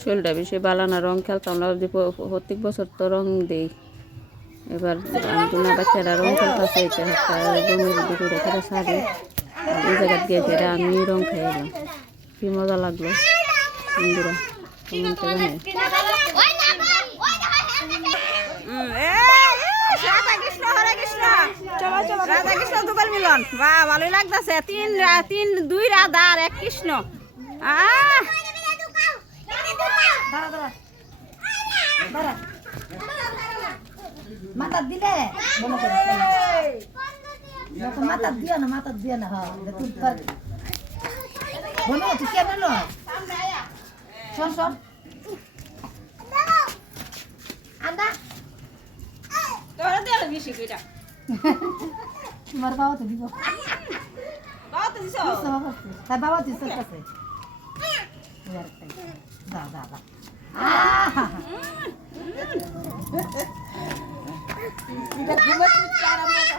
শরীরটা বেশি বালানা রং খেলতাম না প্রত্যেক বছর তো রং দেই এবার দুনা বাচ্চারা রং খেলতেছে এটা একটা জমির দিকে রেখে শাড়ি আর এই জায়গায় গিয়েছে এটা আমি রং খেয়ে কি মজা লাগলো বন্ধুরা কমেন্টে জানাই রাধা কৃষ্ণ দুবার মিলন বা ভালোই লাগতেছে তিন দুই রাধা আর এক কৃষ্ণ মাথা দিলে মাথা দিও না বলো তুই কেন শোন শোন আন্দা তোরা দেওয়া বেশি কইটা তোমার বাবা তো দিব বাবা তো দিছো তাই বাবা দিছে কাছে দা দা দা এটা ঘুমাতে আরাম